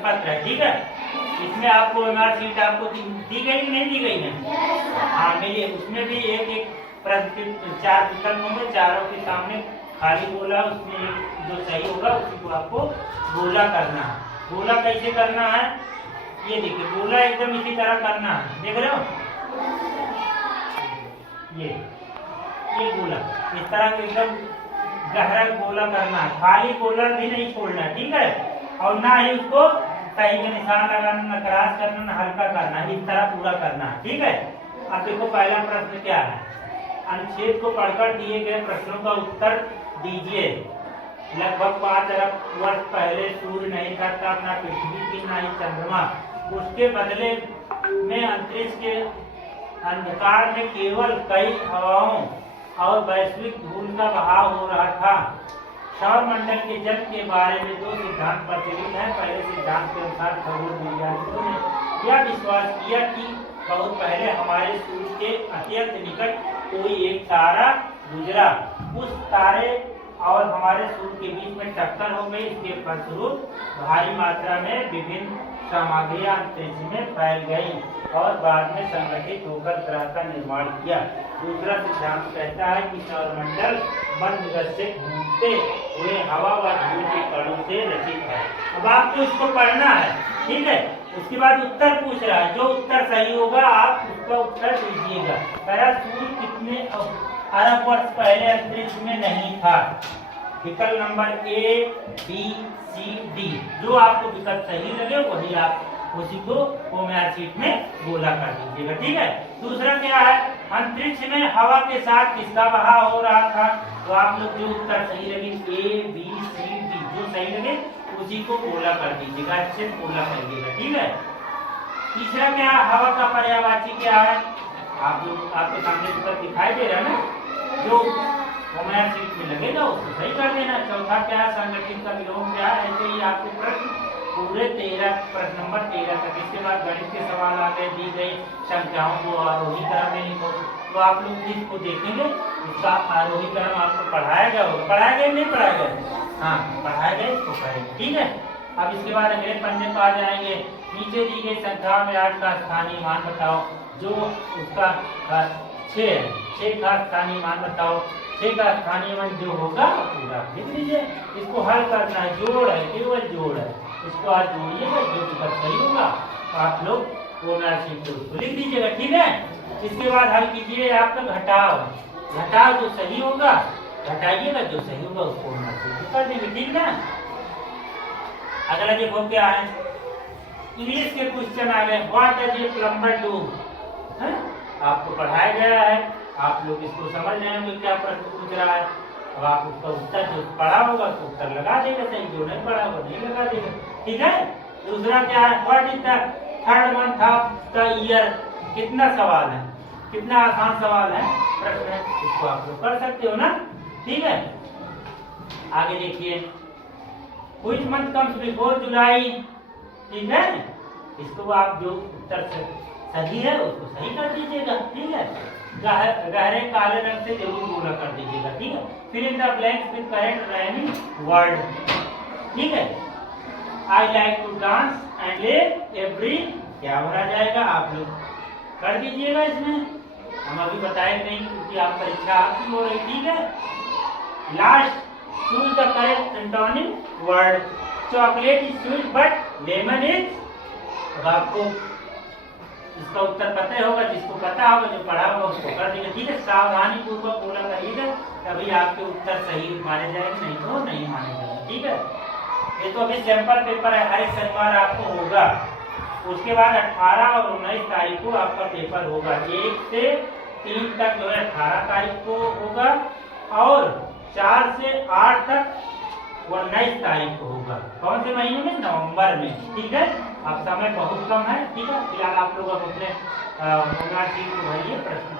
प्रश्न पत्र है, ठीक है। इसमें आपको ओएमआर शीट आपको दी गई कि नहीं दी गई है? हाँ मिली। उसमें भी एक एक प्रश्न 4 विकल्प होंगे, चारों के सामने खाली गोला, उसमें एक जो सही होगा उसी को आपको गोला करना है। गोला कैसे करना है ये देखिए, गोला एकदम इसी तरह करना है, देख रहे हो ये गोला इस तरह एकदम गहरा गोला करना है, खाली गोला भी नहीं छोड़ना, ठीक है। और ना ही उसको सही के निशान लगाना, ना क्रॉस करना, ना हल्का करना, इस तरह पूरा करना है, ठीक है। अब देखो पहला प्रश्न क्या है, अनुच्छेद को पढ़कर दिए गए प्रश्नों का उत्तर दीजिए। लगभग 5 अरब वर्ष पहले सूर्य नहीं था, तब ना पृथ्वी थी ना ही चंद्रमा, उसके बदले में अंतरिक्ष के अंधकार में केवल कई हवाओं और वैश्विक धूल का बहाव हो रहा था। सौर मंडल के जन्म के बारे में 2 सिद्धांत प्रचलित हैं। पहले सिद्धांत के अनुसार खगोल वैज्ञानिकों ने यह विश्वास किया कि बहुत पहले हमारे सूर्य के अत्यंत निकट कोई एक तारा गुजरा, उस तारे और हमारे सूर्य के बीच में टक्कर हो गई। इसके फलस्वरूप भारी मात्रा में विभिन्न सामग्रियां अंतरिक्ष में फैल गई और बाद में संगठित होकर ग्रह का निर्माण किया। दूसरा सिद्धांत कहता है कि सौरमंडल बंद गज से घूमते हुए हवा व धूल के कणों से रचित है। अब आपको इसको पढ़ना है, ठीक है। उसके बाद उत्तर पूछ रहा है, जो उत्तर सही होगा आप उसका उत्तर दीजिएगा। पहला, सूर्य कितने अरब वर्ष पहले अंतरिक्ष में नहीं था? विकल्प number A, B, C, D, जो आपको विकल्प सही लगे वही आप उसी को ओएमआर शीट में गोला कर दीजिएगा, ठीक है। दूसरा क्या है, अंतरिक्ष में हवा के साथ किसका बहाव हो रहा था? तो आप लोग जो उत्तर सही लगे A, B, C, D, जो सही लगे उसी को गोला कर दीजिएगा, अच्छे से गोला करिएगा, ठीक है। तीसरा क्या है, हवा का पर्यायवाची क्या है? आप लोग आपके सामने उत्तर दिखाई दे रहा है ना, जो ओएमआर शीट में लगेगा उसको सही कर देना। चौथा क्या है, संगठित का विलोम क्या है? ऐसे ही आपके प्रश्न पूरे 13 प्रश्न नंबर 13 तक। इसके बाद गणित के सवाल आ गए, दी गई संख्याओं को आरोही क्रम में लिखो। तो आप लोग इसको देखेंगे, इसका आरोही क्रम आपको पढ़ाया गया होगा, पढ़ाया गया नहीं पढ़ाया गया? हाँ पढ़ाया गया, इसको पढ़ेंगे, ठीक है। अब इसके बाद अगले पन्ने पर आ जाएंगे। नीचे दी गई संख्या में 8 का स्थानीय मान बताओ। जो उसका 6 है, 6 का स्थानीय मान बताओ। 6 का स्थानीय मान जो होगा पूरा लिख लीजिए। इसको हल करना है, जोड़ है, केवल जोड़ है, इसको आज जोड़िएगा, जो विकल्प सही होगा तो आप लोग ओएमआर शीट पे उसको लिख दीजिएगा, ठीक है। इसके बाद हल कीजिए आपका घटाव। घटाव जो सही होगा घटाइएगा, जो सही होगा उसको ओएमआर शीट पे कर देंगे, ठीक ना। अगला देखो क्या है, इंग्लिश के क्वेश्चन आ गए। What does a plumber do? आपको पढ़ाया गया है, आप लोग इसको समझ रहे होंगे क्या प्रश्न पूछ रहा है। अब आप उसका उत्तर जो पढ़ा होगा तो उत्तर लगा देगा सही, जो नहीं पढ़ा होगा नहीं लगा देगा, ठीक है। दूसरा क्या है, what is the third month of the year? कितना सवाल है, कितना आसान सवाल है, प्रश्न है, इसको आप लोग कर सकते हो ना, ठीक है। आगे देखिए, व्हिच मंथ कम्स बिफोर जुलाई? ठीक है, इसको आप जो उत्तर से सही है उसको सही कर दीजिएगा, ठीक है। गहरे काले रंग से जरूर गोला कर दीजिएगा, ठीक है। फिर in the blanks with correct rhyming word, ठीक है। I like to dance and live every, क्या भरा जाएगा आप लोग कर दीजिएगा। इसमें हम अभी बताए नहीं क्योंकि आप परीक्षा आपकी हो रही, ठीक है। Last, choose the correct antonym word. Chocolate is sweet but lemon is, अब आपको इसका उत्तर पता ही होगा, जिसको पता होगा जो पढ़ा होगा उसको कर देंगे, ठीक है। सावधानी पूर्वक गोला करिएगा, तभी आपके उत्तर सही माने जाएंगे, नहीं तो नहीं माने जाएंगे, ठीक है। ये तो अभी सैंपल पेपर है, हर एक शनिवार आपको होगा। उसके बाद 18 और 19 तारीख को आपका पेपर होगा। 1 से 3 तक जो है 18 तारीख को होगा और 4 से 8 तक 19 तारीख को होगा। कौन से महीने में? नवंबर में, ठीक है। अब समय बहुत कम है, ठीक है। फिलहाल आप लोग अब अपने ओएमआर शीट को भरिए, प्रश्न